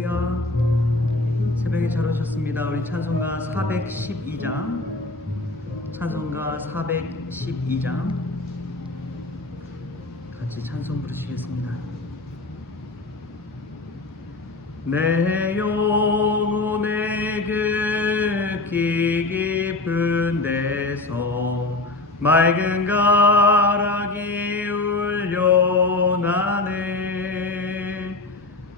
할렐루야. 새벽에 잘 오셨습니다. 우리 찬송가 412장, 찬송가 412장 같이 찬송 부르시겠습니다. 내 영혼의 극히 깊은 데서 맑은 가락이 울려나네.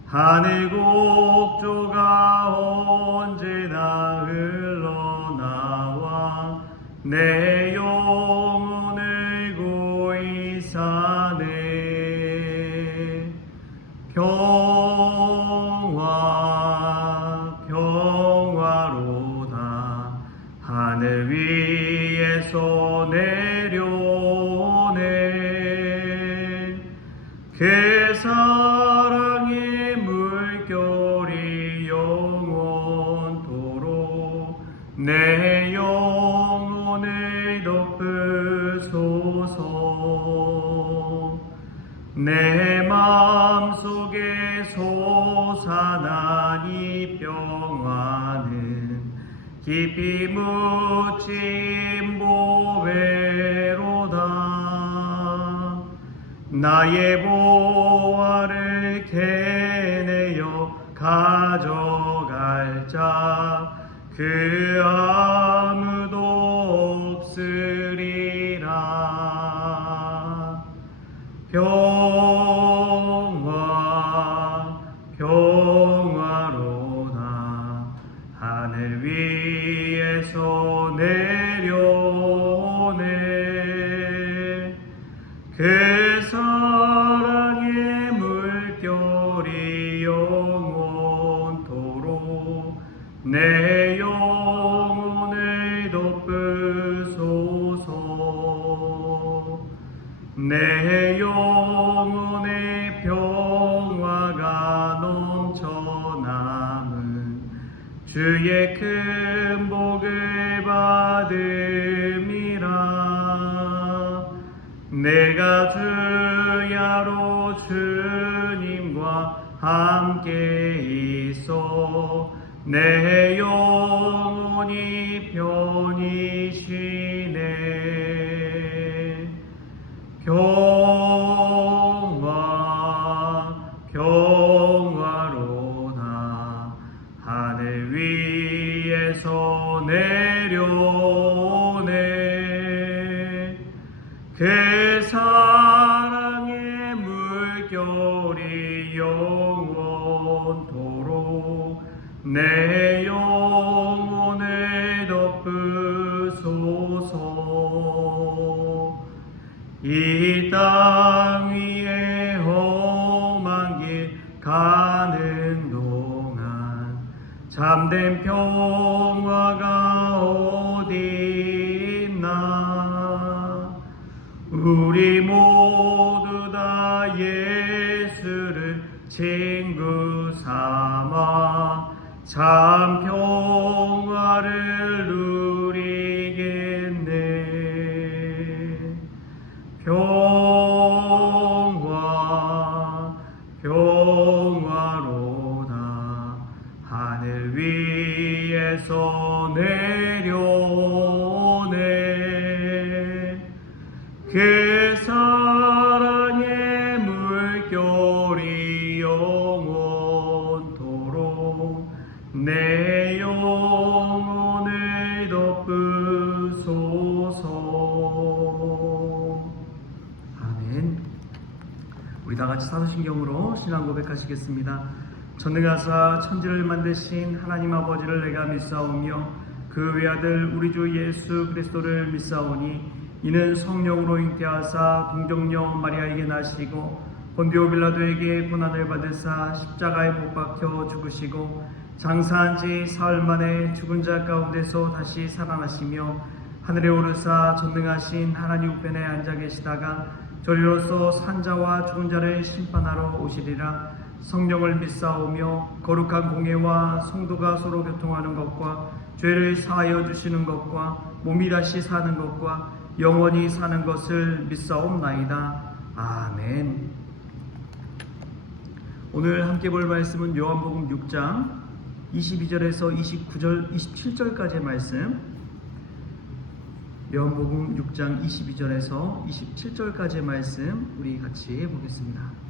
하늘 곡조가 언제나 흘러나와 내 영혼을 고이 사네. 평화로다. 하늘 위에서 내려오네. 그 사랑의 물결이 영원토록 내 영혼을 덮으소서. 내 마음속에 솟아난 이 평화는 깊이 묻힌 보배로다. 나의 보화를 캐내어 가져갈 자 그 아무도 없으리라. 평화로다. 하늘 위에서 내려오네. 그 사랑의 물결이 영원토록 내 영혼을 덮으소서. 내 영혼의 평화가 넘쳐남은 주의 큰 복을 받음이라. 내가 주야로 주님과 함께 있어 내 영혼이 편히 쉬네. 평화로다. 하늘 위에서 내려오네. 그 사랑의 물결이 영원토록 내 영혼을 덮으소서. 이 땅 위에 험한 길 가는 동안 참된 평화가 어디 있나. 우리 모두 다 예수를 친구 삼아 참 평화를 누리겠네. 평화로다. 하늘 위에서 내려오네. 그 사랑의 물결이 영원토록 내 영혼을 덮으소서. 아멘. 우리 다 같이 사도신경으로 신앙 고백하시겠습니다. 전능하사 천지를 만드신 하나님 아버지를 내가 믿사오며 그 외아들 우리 주 예수 그리스도를 믿사오니 이는 성령으로 잉태하사 동정녀 마리아에게 나시고 본디오 빌라도에게 고난을 받으사 십자가에 못 박혀 죽으시고 장사한 지 사흘 만에 죽은 자 가운데서 다시 살아나시며 하늘에 오르사 전능하신 하나님 우편에 앉아 계시다가 저리로서 산자와 죽은 자를 심판하러 오시리라. 성령을 믿사오며 거룩한 공예와 성도가 서로 교통하는 것과 죄를 사하여 주시는 것과 몸이 다시 사는 것과 영원히 사는 것을 믿사옵나이다. 아멘. 오늘 함께 볼 말씀은 요한복음 6장 22절에서 27절까지의 말씀. 요한복음 6장 22절에서 27절까지의 말씀 우리 같이 보겠습니다.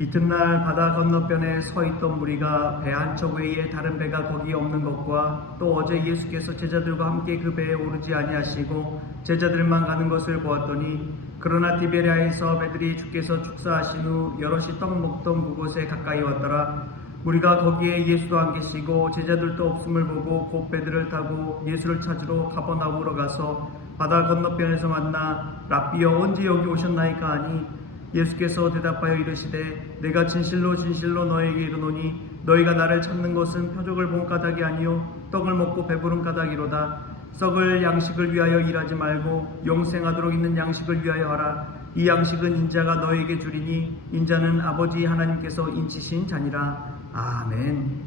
이튿날 바다 건너편에 서 있던 무리가 배 한 척 외에 다른 배가 거기 없는 것과 또 어제 예수께서 제자들과 함께 그 배에 오르지 아니하시고 제자들만 가는 것을 보았더니, 그러나 디베랴에서 배들이 주께서 축사하신 후 여럿이 떡 먹던 그곳에 가까이 왔더라. 무리가 거기에 예수도 안 계시고 제자들도 없음을 보고 곧 배들을 타고 예수를 찾으러 가버나움으로 가서 바다 건너편에서 만나 랍비여 언제 여기 오셨나이까 하니, 예수께서 대답하여 이르시되 내가 진실로 진실로 너에게 이르노니 너희가 나를 찾는 것은 표적을 본 까닭이 아니요 떡을 먹고 배부른 까닭이로다. 썩을 양식을 위하여 일하지 말고 영생하도록 있는 양식을 위하여 하라. 이 양식은 인자가 너에게 주리니 인자는 아버지 하나님께서 인치신 자니라. 아멘.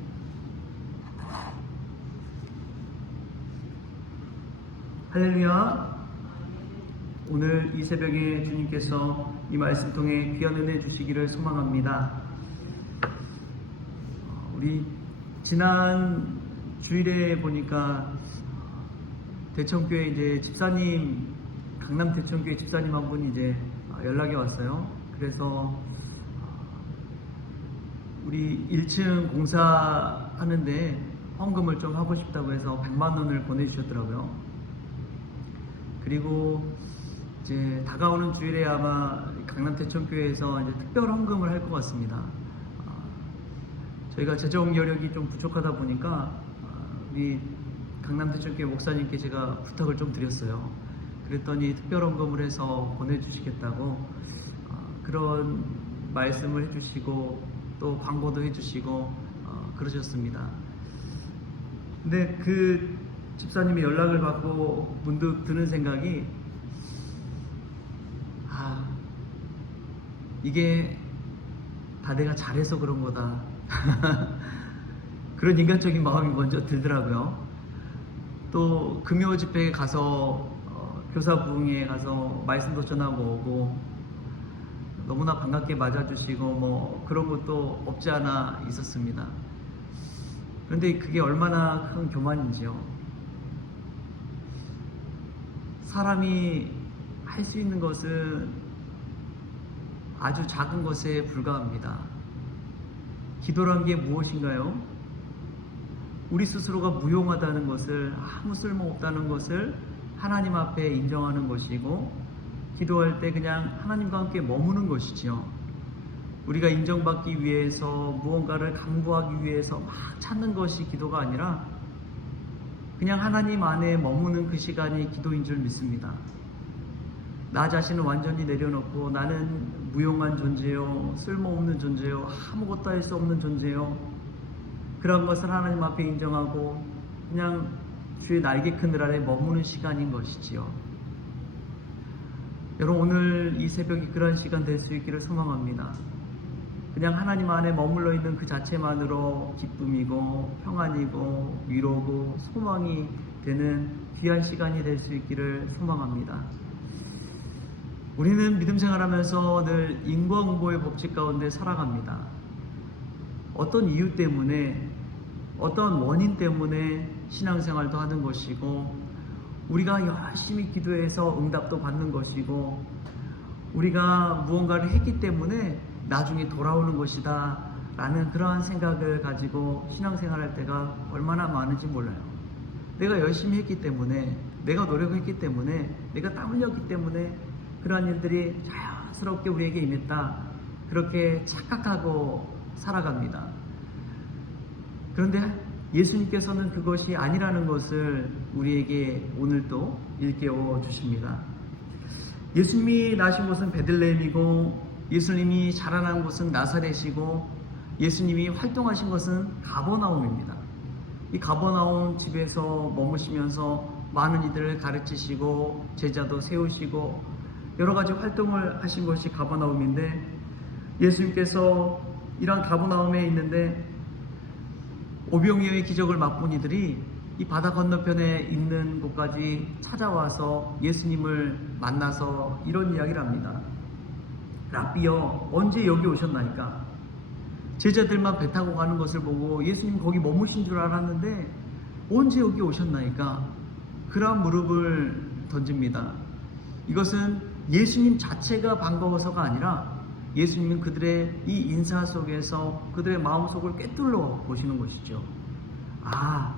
할렐루야. 오늘 이 새벽에 주님께서 이 말씀 통해 귀한 은혜 주시기를 소망합니다. 우리 지난 주일에 보니까 대청교회 이제 집사님, 강남 대청교회 집사님 한 분이 이제 연락이 왔어요. 그래서 우리 1층 공사하는데 헌금을 좀 하고 싶다고 해서 100만 원을 보내주셨더라고요. 그리고 이제 다가오는 주일에 아마 강남 대청교회에서 이제 특별 헌금을 할 것 같습니다. 저희가 재정 여력이 좀 부족하다 보니까 우리 강남 대청교회 목사님께 제가 부탁을 좀 드렸어요. 그랬더니 특별 헌금을 해서 보내주시겠다고 그런 말씀을 해주시고 또 광고도 해주시고 그러셨습니다. 근데 그 집사님이 연락을 받고 문득 드는 생각이, 이게 다 내가 잘해서 그런 거다. 그런 인간적인 마음이 먼저 들더라고요. 또 금요 집회에 가서 교사 부흥회에 가서 말씀도 전하고 오고 너무나 반갑게 맞아주시고 뭐 그런 것도 없지 않아 있었습니다. 그런데 그게 얼마나 큰 교만인지요. 사람이 할 수 있는 것은 아주 작은 것에 불과합니다. 기도란 게 무엇인가요? 우리 스스로가 무용하다는 것을, 아무 쓸모없다는 것을 하나님 앞에 인정하는 것이고, 기도할 때 그냥 하나님과 함께 머무는 것이지요. 우리가 인정받기 위해서 무언가를 강구하기 위해서 막 찾는 것이 기도가 아니라 그냥 하나님 안에 머무는 그 시간이 기도인 줄 믿습니다. 나 자신을 완전히 내려놓고 나는 무용한 존재요, 쓸모없는 존재요, 아무것도 할 수 없는 존재요, 그런 것을 하나님 앞에 인정하고 그냥 주의 날개 그늘 아래 머무는 시간인 것이지요. 여러분, 오늘 이 새벽이 그런 시간 될 수 있기를 소망합니다. 그냥 하나님 안에 머물러 있는 그 자체만으로 기쁨이고 평안이고 위로고 소망이 되는 귀한 시간이 될 수 있기를 소망합니다. 우리는 믿음 생활하면서 늘 인과응보의 법칙 가운데 살아갑니다. 어떤 이유 때문에, 어떤 원인 때문에 신앙생활도 하는 것이고, 우리가 열심히 기도해서 응답도 받는 것이고, 우리가 무언가를 했기 때문에 나중에 돌아오는 것이다 라는 그러한 생각을 가지고 신앙생활할 때가 얼마나 많은지 몰라요. 내가 열심히 했기 때문에, 내가 노력했기 때문에, 내가 땀 흘렸기 때문에 그러한 일들이 자연스럽게 우리에게 임했다, 그렇게 착각하고 살아갑니다. 그런데 예수님께서는 그것이 아니라는 것을 우리에게 오늘도 일깨워 주십니다. 예수님이 나신 곳은 베들레헴이고, 예수님이 자라난 곳은 나사렛이고, 예수님이 활동하신 것은 가버나움입니다. 이 가버나움 집에서 머무시면서 많은 이들을 가르치시고 제자도 세우시고 여러 가지 활동을 하신 것이 가버나움인데, 예수님께서 이런 가버나움에 있는데 오병이어의 기적을 맛본 이들이 이 바다 건너편에 있는 곳까지 찾아와서 예수님을 만나서 이런 이야기를 합니다. 랍비여, 언제 여기 오셨나이까? 제자들만 배 타고 가는 것을 보고 예수님 거기 머무신 줄 알았는데 언제 여기 오셨나이까? 그런 무릎을 던집니다. 이것은 예수님 자체가 반가워서가 아니라 예수님은 그들의 이 인사 속에서 그들의 마음속을 꿰뚫러 보시는 것이죠. 아,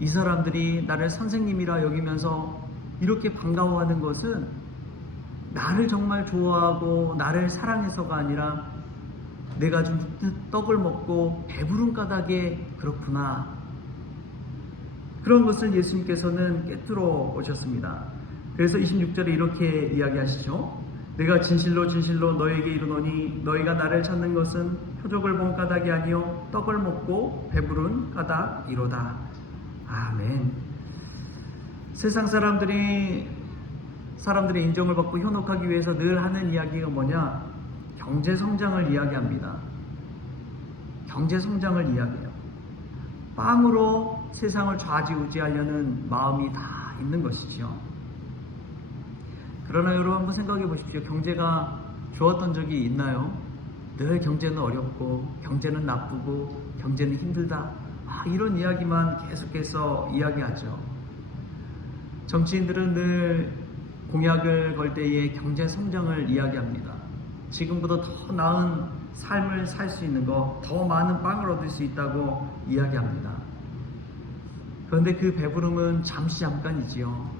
이 사람들이 나를 선생님이라 여기면서 이렇게 반가워하는 것은 나를 정말 좋아하고 나를 사랑해서가 아니라 내가 좀 떡을 먹고 배부른 까닭에 그렇구나. 그런 것을 예수님께서는 꿰뚫어 오셨습니다. 그래서 26절에 이렇게 이야기하시죠. 내가 진실로 진실로 너에게 이르노니 너희가 나를 찾는 것은 표적을 본 까닭이 아니요 떡을 먹고 배부른 까닭이로다. 아멘. 세상 사람들의 인정을 받고 현혹하기 위해서 늘 하는 이야기가 뭐냐? 경제 성장을 이야기합니다. 경제 성장을 이야기해요. 빵으로 세상을 좌지우지하려는 마음이 다 있는 것이지요. 그러나 여러분 한번 생각해 보십시오. 경제가 좋았던 적이 있나요? 늘 경제는 어렵고 경제는 나쁘고 경제는 힘들다. 이런 이야기만 계속해서 이야기하죠. 정치인들은 늘 공약을 걸 때에 경제 성장을 이야기합니다. 지금보다 더 나은 삶을 살 수 있는 것, 더 많은 빵을 얻을 수 있다고 이야기합니다. 그런데 그 배부름은 잠깐이지요.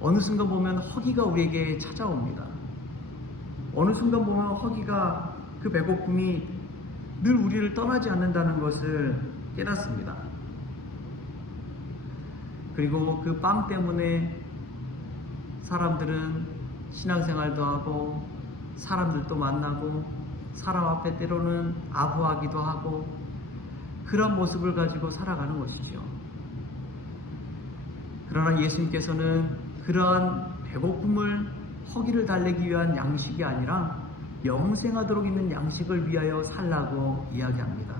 어느 순간 보면 허기가 우리에게 찾아옵니다. 어느 순간 보면 허기가, 그 배고픔이 늘 우리를 떠나지 않는다는 것을 깨닫습니다. 그리고 그 빵 때문에 사람들은 신앙생활도 하고 사람들도 만나고 사람 앞에 때로는 아부하기도 하고 그런 모습을 가지고 살아가는 것이죠. 그러나 예수님께서는 그러한 배고픔을 허기를 달래기 위한 양식이 아니라 영생하도록 있는 양식을 위하여 살라고 이야기합니다.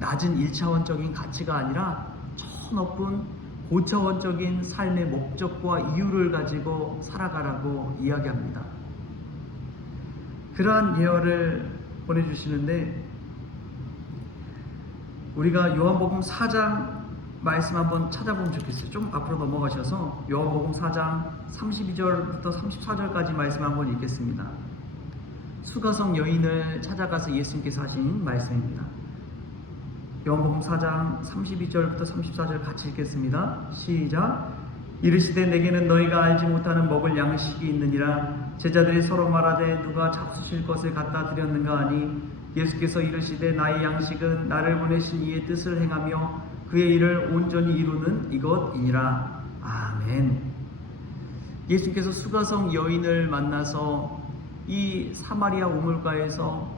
낮은 1차원적인 가치가 아니라 저 높은 고차원적인 삶의 목적과 이유를 가지고 살아가라고 이야기합니다. 그러한 예언을 보내주시는데 우리가 요한복음 4장 말씀 한번 찾아보면 좋겠어요. 좀 앞으로 넘어가셔서 요한복음 4장 32절부터 34절까지 말씀 한번 읽겠습니다. 수가성 여인을 찾아가서 예수님께서 하신 말씀입니다. 요한복음 4장 32절부터 34절 같이 읽겠습니다. 시작. 이르시되 내게는 너희가 알지 못하는 먹을 양식이 있느니라. 제자들이 서로 말하되 누가 잡수실 것을 갖다 드렸는가 하니 예수께서 이르시되 나의 양식은 나를 보내신 이의 뜻을 행하며 그의 일을 온전히 이루는 이것이니라. 아멘. 예수께서 수가성 여인을 만나서 이 사마리아 우물가에서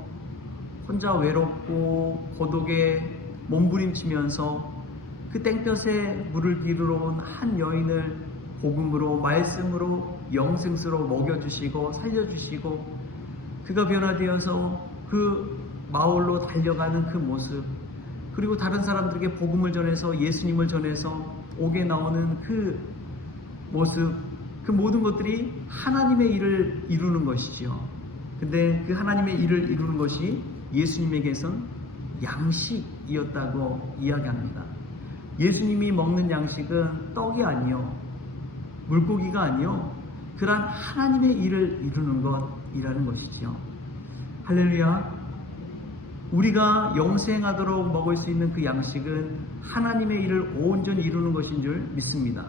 혼자 외롭고 고독에 몸부림치면서 그 땡볕에 물을 기르러 온 한 여인을 복음으로 말씀으로 영생수로 먹여주시고 살려주시고 그가 변화되어서 그 마을로 달려가는 그 모습, 그리고 다른 사람들에게 복음을 전해서 예수님을 전해서 옥에 나오는 그 모습, 그 모든 것들이 하나님의 일을 이루는 것이지요. 근데 그 하나님의 일을 이루는 것이 예수님에게선 양식이었다고 이야기합니다. 예수님이 먹는 양식은 떡이 아니요 물고기가 아니요 그러한 하나님의 일을 이루는 것이라는 것이지요. 할렐루야. 우리가 영생하도록 먹을 수 있는 그 양식은 하나님의 일을 온전히 이루는 것인 줄 믿습니다.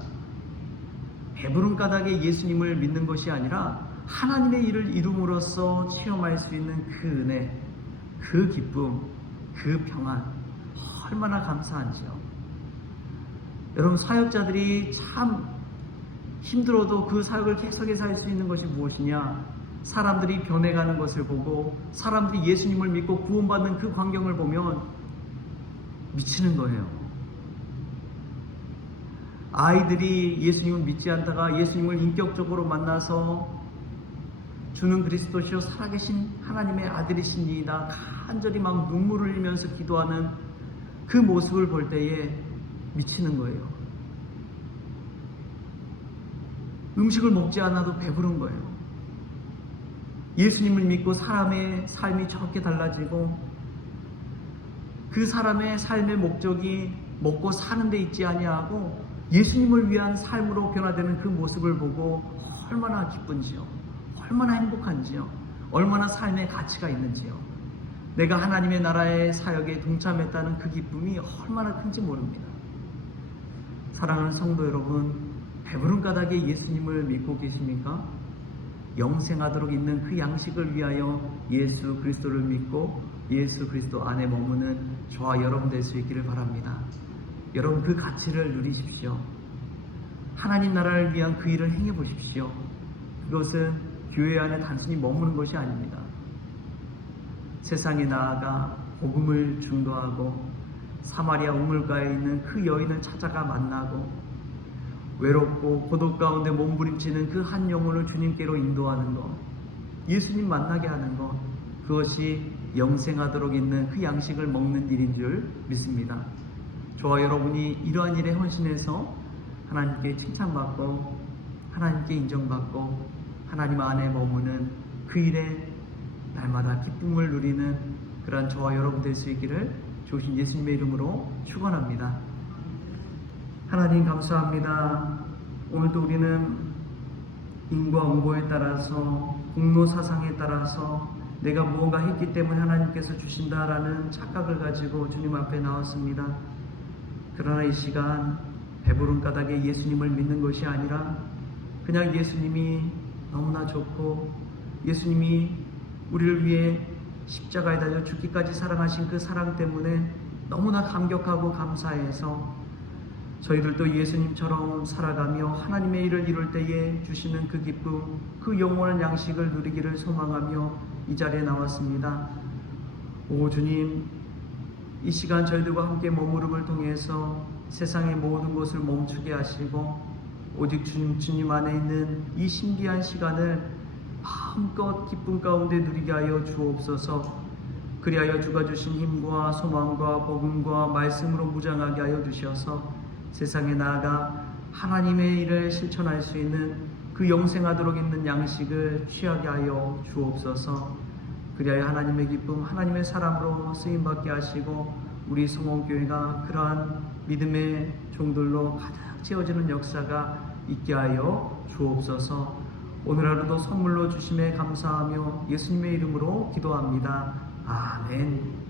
배부른 까닭에 예수님을 믿는 것이 아니라 하나님의 일을 이룸으로써 체험할 수 있는 그 은혜, 그 기쁨, 그 평안, 얼마나 감사한지요. 여러분, 사역자들이 참 힘들어도 그 사역을 계속해서 할 수 있는 것이 무엇이냐? 사람들이 변해가는 것을 보고 사람들이 예수님을 믿고 구원받는 그 광경을 보면 미치는 거예요. 아이들이 예수님을 믿지 않다가 예수님을 인격적으로 만나서 주는 그리스도시요 살아계신 하나님의 아들이시니이다 간절히 막 눈물을 흘리면서 기도하는 그 모습을 볼 때에 미치는 거예요. 음식을 먹지 않아도 배부른 거예요. 예수님을 믿고 사람의 삶이 저렇게 달라지고 그 사람의 삶의 목적이 먹고 사는 데 있지 아니하고 예수님을 위한 삶으로 변화되는 그 모습을 보고 얼마나 기쁜지요. 얼마나 행복한지요. 얼마나 삶의 가치가 있는지요. 내가 하나님의 나라의 사역에 동참했다는 그 기쁨이 얼마나 큰지 모릅니다. 사랑하는 성도 여러분, 배부른 까닭에 예수님을 믿고 계십니까? 영생하도록 있는 그 양식을 위하여 예수 그리스도를 믿고 예수 그리스도 안에 머무는 저와 여러분 될 수 있기를 바랍니다. 여러분 그 가치를 누리십시오. 하나님 나라를 위한 그 일을 행해 보십시오. 그것은 교회 안에 단순히 머무는 것이 아닙니다. 세상에 나아가 복음을 증거하고 사마리아 우물가에 있는 그 여인을 찾아가 만나고 외롭고 고독 가운데 몸부림치는 그 한 영혼을 주님께로 인도하는 것, 예수님 만나게 하는 것, 그것이 영생하도록 있는 그 양식을 먹는 일인 줄 믿습니다. 저와 여러분이 이러한 일에 헌신해서 하나님께 칭찬받고 하나님께 인정받고 하나님 안에 머무는 그 일에 날마다 기쁨을 누리는 그러한 저와 여러분 될 수 있기를 주신 예수님의 이름으로 축원합니다. 하나님 감사합니다. 오늘도 우리는 인과 응보에 따라서 공로 사상에 따라서 내가 무언가 했기 때문에 하나님께서 주신다라는 착각을 가지고 주님 앞에 나왔습니다. 그러나 이 시간 배부른 까닭에 예수님을 믿는 것이 아니라 그냥 예수님이 너무나 좋고 예수님이 우리를 위해 십자가에 달려 죽기까지 사랑하신 그 사랑 때문에 너무나 감격하고 감사해서 저희들도 예수님처럼 살아가며 하나님의 일을 이룰 때에 주시는 그 기쁨, 그 영원한 양식을 누리기를 소망하며 이 자리에 나왔습니다. 오 주님, 이 시간 저희들과 함께 머무름을 통해서 세상의 모든 것을 멈추게 하시고 오직 주님 안에 있는 이 신비한 시간을 마음껏 기쁨 가운데 누리게 하여 주옵소서. 그리하여 주가 주신 힘과 소망과 복음과 말씀으로 무장하게 하여 주셔서 세상에 나아가 하나님의 일을 실천할 수 있는 그 영생하도록 있는 양식을 취하게 하여 주옵소서. 그리하여 하나님의 기쁨, 하나님의 사람으로 쓰임받게 하시고 우리 성원교회가 그러한 믿음의 종들로 가득 채워지는 역사가 있게 하여 주옵소서. 오늘 하루도 선물로 주심에 감사하며 예수님의 이름으로 기도합니다. 아멘.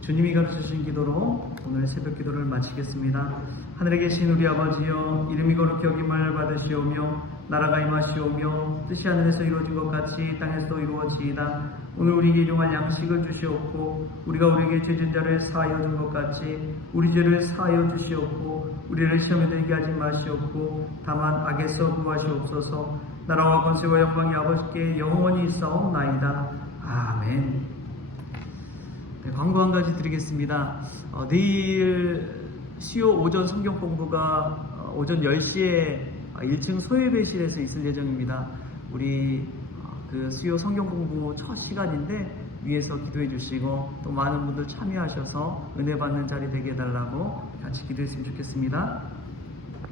주님이 가르쳐주신 기도로 오늘 새벽 기도를 마치겠습니다. 하늘에 계신 우리 아버지여, 이름이 거룩히 여김을 받으시오며 나라가 임하시오며 뜻이 하늘에서 이루어진 것 같이 땅에서도 이루어지이다. 오늘 우리에게 일용할 양식을 주시옵고 우리가 우리에게 죄진 자를 사하여 준 것 같이 우리 죄를 사하여 주시옵고 우리를 시험에 들게 하지 마시옵고 다만 악에서 구하시옵소서. 나라와 권세와 영광이 아버지께 영원히 있사옵나이다. 아멘. 네, 광고 한 가지 드리겠습니다. 내일 수요 오전 성경 공부가 오전 10시에 1층 소예배실에서 있을 예정입니다. 우리 그 수요 성경 공부 첫 시간인데 위에서 기도해 주시고 또 많은 분들 참여하셔서 은혜 받는 자리 되게 해달라고 같이 기도했으면 좋겠습니다.